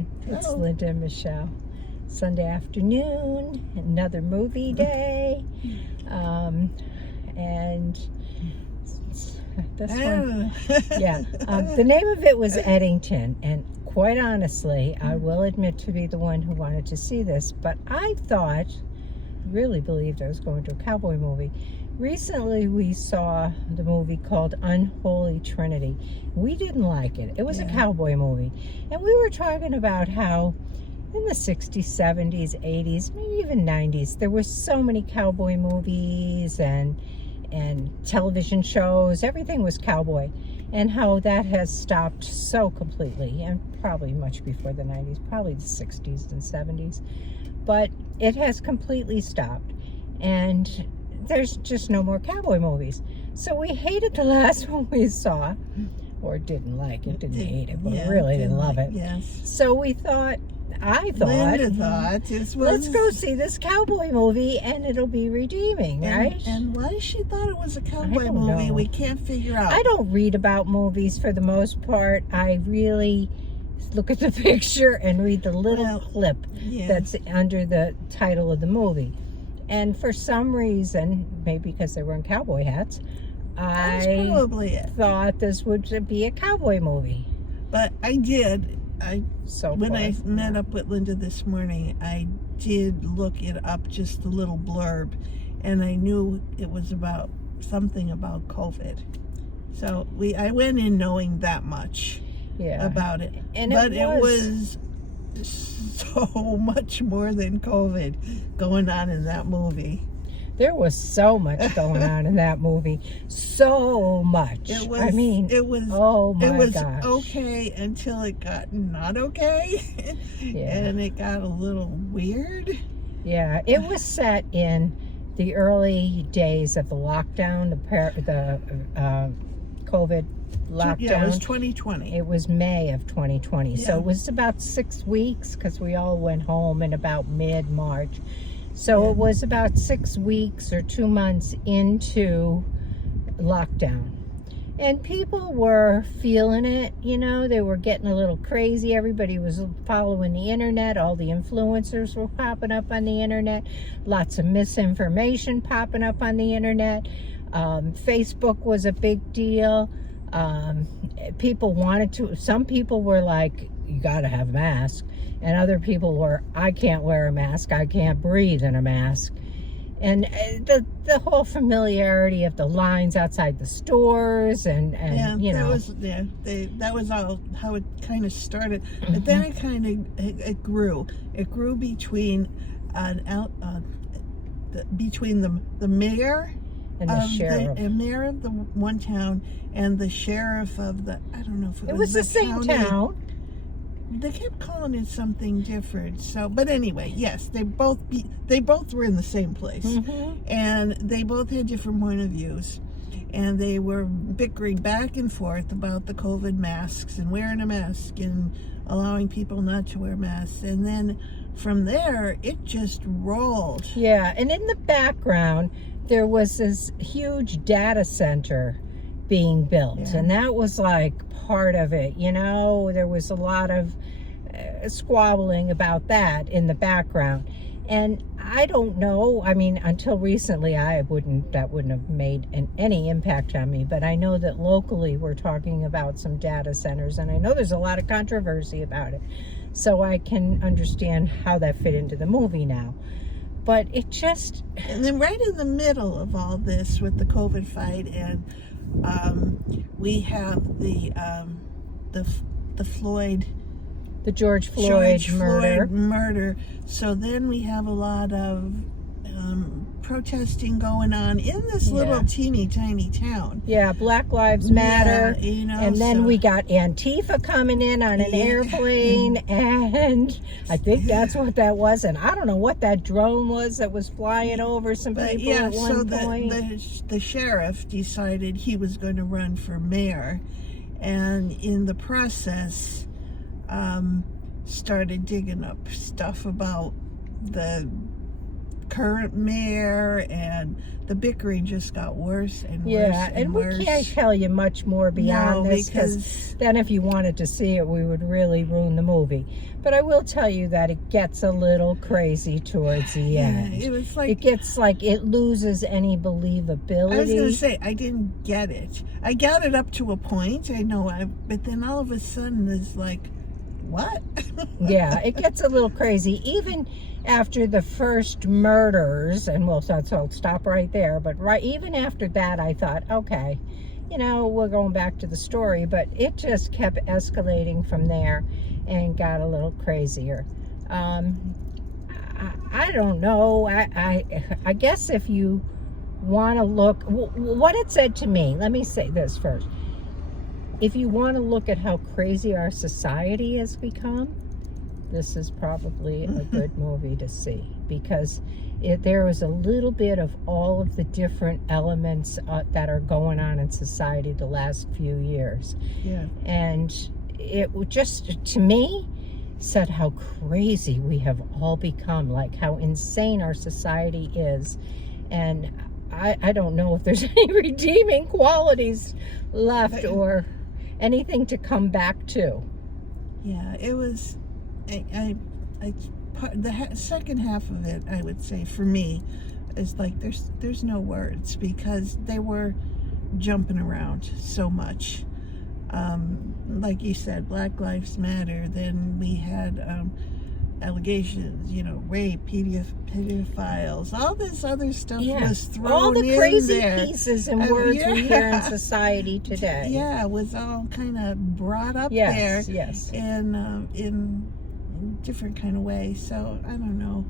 everyone. It's Hello. Linda and Michelle. Sunday afternoon, another movie day. And this one, yeah. The name of it was Eddington, and quite honestly, I will admit to be the one who wanted to see this, but I really believed I was going to a cowboy movie. Recently, we saw the movie called Unholy Trinity. We didn't like it. It was a cowboy movie. And we were talking about how in the 60s, 70s, 80s, maybe even 90s, there were so many cowboy movies and television shows. Everything was cowboy. And how that has stopped so completely, and probably much before the 90s, probably the 60s and 70s. But it has completely stopped. And there's just no more cowboy movies. So we hated the last one we saw, or didn't like it, didn't hate it, but really didn't love it. Yes. So I thought, Linda thought this was... let's go see this cowboy movie and it'll be redeeming, right? And why she thought it was a cowboy don't movie, know. we can't figure out. I don't read about movies for the most part. I really look at the picture and read the little clip that's under the title of the movie. And for some reason, maybe because they were in cowboy hats, I probably it. thought this would be a cowboy movie. But I did. When I far. met up with Linda this morning, I did look it up, just a little blurb, and I knew it was about something about COVID. So I went in knowing that much about it. But it was so much more than COVID going on in that movie. There was so much going on in that movie. So much. It was, oh my gosh. It was gosh. okay until it got not okay. And it got a little weird. Yeah. It was set in the early days of the lockdown, the COVID lockdown. Yeah, it was 2020. It was May of 2020. So it was about 6 weeks because we all went home in about mid-March. So it was about 6 weeks or 2 months into lockdown. And people were feeling it, they were getting a little crazy. Everybody was following the internet. All the influencers were popping up on the internet. Lots of misinformation popping up on the internet. Facebook was a big deal. Some people were like, you gotta have a mask. And other people were, I can't wear a mask. I can't breathe in a mask. And the whole familiarity of the lines outside the stores and that was all how it kind of started. But then it grew. It grew between the mayor and the sheriff. The mayor of the one town and the sheriff of the, I don't know if it was the same town. They kept calling it something different. So, but anyway, yes, they both were in the same place, and they both had different point of views, and they were bickering back and forth about the COVID masks and wearing a mask and allowing people not to wear masks, and then from there it just rolled. Yeah, and in the background there was this huge data center being built, and that was like part of it. There was a lot of squabbling about that in the background, and I don't know, until recently that wouldn't have made any impact on me, but I know that locally we're talking about some data centers, and I know there's a lot of controversy about it, so I can understand how that fit into the movie now. But it just... And then right in the middle of all this with the COVID fight, and we have the George Floyd murder. So then we have a lot of protesting going on in this little teeny tiny town. Yeah, Black Lives Matter. And then we got Antifa coming in on an airplane, and I think that's what that was. And I don't know what that drone was that was flying over some people at one point. The sheriff decided he was going to run for mayor, and in the process started digging up stuff about the current mayor, and the bickering just got worse and worse. Yeah, and we worse. can't tell you much more beyond No, this, because then if you wanted to see it, we would really ruin the movie. But I will tell you that it gets a little crazy towards the end. It was like, it gets like it loses any believability. I was going to say, I didn't get it. I got it up to a point, but then all of a sudden it's like, what? Yeah, it gets a little crazy. Even after the first murders, and so stop right there, but even after that, I thought, okay, we're going back to the story, but it just kept escalating from there and got a little crazier. I don't know. I guess if you want to look, what it said to me, let me say this first. If you want to look at how crazy our society has become, this is probably a good movie to see, because there was a little bit of all of the different elements that are going on in society the last few years. Yeah. And it just, to me, said how crazy we have all become, like how insane our society is. And I don't know if there's any redeeming qualities left or anything to come back to. Yeah, it was. The second half of it, I would say, for me, is like there's no words, because they were jumping around so much. Like you said, Black Lives Matter. Then we had allegations, rape, pedophiles, all this other stuff was thrown in there. All the crazy pieces and words we hear in society today. Yeah, it was all kind of brought up there. Yes. In different kind of ways. So I don't know.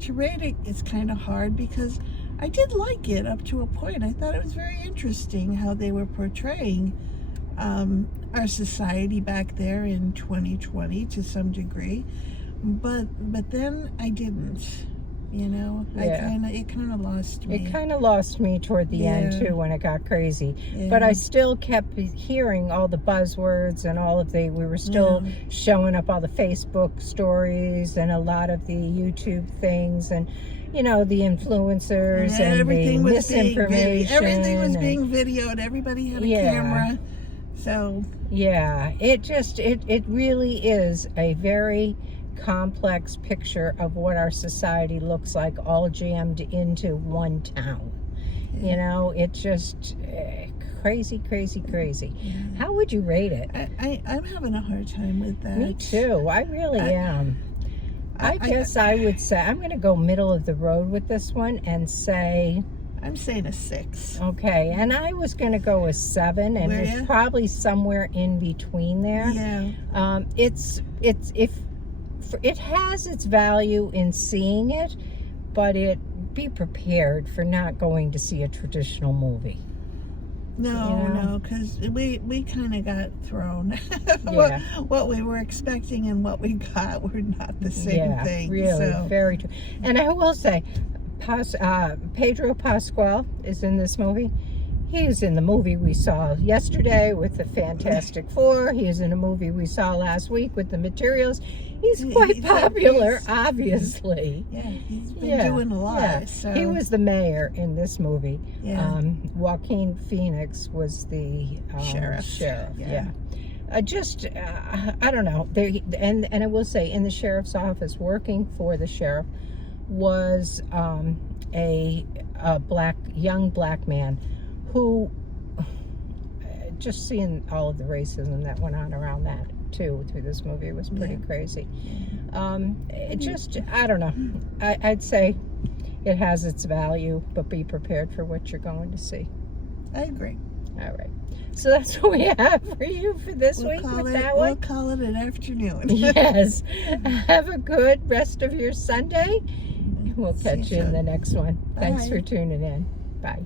To rate it is kind of hard, because I did like it up to a point. I thought it was very interesting how they were portraying our society back there in 2020 to some degree, but then I didn't. It kind of lost me. It kind of lost me toward the end too, when it got crazy. Yeah. But I still kept hearing all the buzzwords and we were still showing up all the Facebook stories and a lot of the YouTube things, and the influencers and everything the misinformation. Everything was being videoed. Everybody had a camera. So it really is a very complex picture of what our society looks like, all jammed into one town. It's just crazy. Yeah. How would you rate it? I'm having a hard time with that. Me too. I really am. I guess I would say I'm going to go middle of the road with this one and say, I'm saying a 6. Okay, and I was going to go a 7, and it's probably somewhere in between there. Yeah. It has its value in seeing it, but be prepared for not going to see a traditional movie. No, because we kind of got thrown. What we were expecting and what we got were not the same thing. Really, very true. And I will say, Pedro Pascal is in this movie. He is in the movie we saw yesterday with the Fantastic Four. He is in a movie we saw last week with the Materials. He's quite popular, obviously. Yeah, he's been doing a lot. Yeah. So. He was the mayor in this movie. Yeah. Joaquin Phoenix was the sheriff. Yeah. I don't know. And I will say, in the sheriff's office, working for the sheriff, was a young black man who, just seeing all of the racism that went on around that too through this movie was pretty crazy. I don't know. I'd say it has its value, but be prepared for what you're going to see. I agree. All right. So that's what we have for you for this week with that one. We'll call it an afternoon. Yes. Have a good rest of your Sunday. We'll catch you in the next one. Thanks for tuning in. Bye.